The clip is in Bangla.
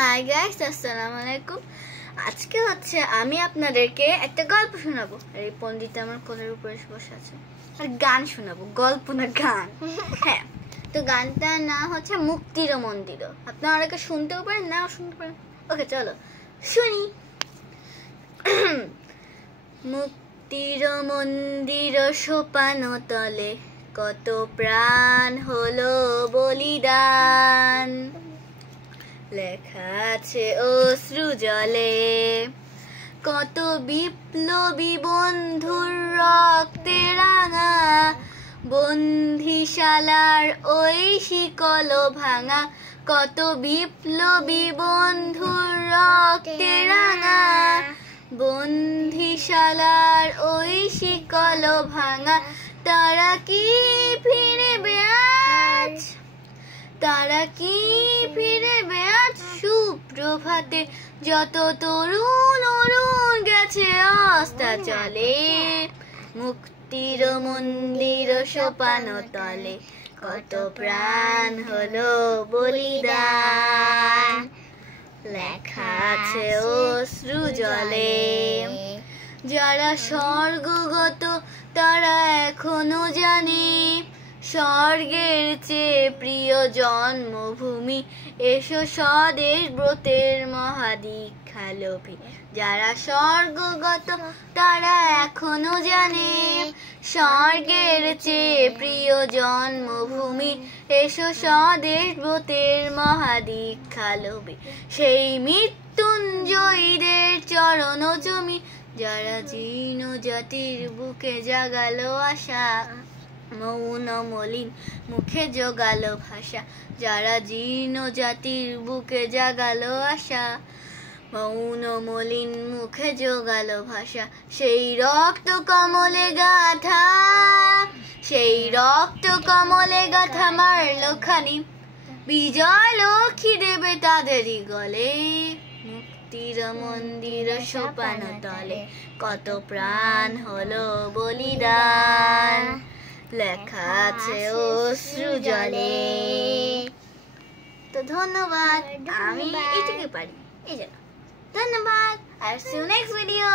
হাই গাইস, আসসালামু আলাইকুম। আজকে হচ্ছে আমি আপনাদেরকে একটা গল্প শোনাবো। আর এই পণ্ডিত আমার কোলের উপরে বসে আছে। আর গান শোনাবো, গল্প না গান। হ্যাঁ, তো গানটার নাম হচ্ছে মুক্তির মন্দির। আপনারা অনেকে শুনতেও পারেন, নাও শুনতে পারেন। ওকে, চলো শুনি। মুক্তির মন্দির সোপান তলে কত প্রাণ হলো বলিদান, লেখা আছে অশ্রু জলে কত বিপ্লবী বন্ধুর রক্তে রাঙা, বন্দিশালার ওই শিকল ভাঙা, কত বিপ্লবী বন্ধুর রক্তে রাঙা, বন্দিশালার ওই শিকল ভাঙা। তারা কি ফিরবে আজ, তারা কি ফিরবে আজ সুপ্রভাতে, যত তরুণ অরুণ গেছে অস্তাচলে। মুক্তির মন্দির সোপান তলে কত প্রাণ হলো বলিদান, লেখা আছে অশ্রু জলে। যারা স্বর্গগত তারা এখনো জানে, স্বর্গের চেয়ে প্রিয় জন্মভূমি, এসো স্বদেশ ব্রতের মহাদীক্ষা লোভী। যারা স্বর্গগত তারা এখনো জানে, স্বর্গের চেয়ে প্রিয় জন্মভূমি, এসো স্বদেশ ব্রতের মহাদীক্ষা লোভী। সেই মৃত্যুঞ্জয়ীদের চরণ জমি, যারা জীর্ণ জাতির বুকে জাগালো আশা, মৌন মলিন মুখে জোগালো ভাষা। যারা জীর্ণ জাতির বুকে জাগালো আশা, মৌন মলিন মুখে জোগালো ভাষা। সেই রক্ত কমলে গাথা, সেই রক্ত কমলে গাথা মারলো খানি, বিজয় লক্ষ্মী দেবে তাদেরই গলে। মুক্তির মন্দির সোপান তলে কত প্রাণ হলো বলিদান, লেখা আছে অশ্রু জলে। তো ধন্যবাদ, আমি এইটুকুই পারি এই জন্য। ধন্যবাদ, আর see you next video.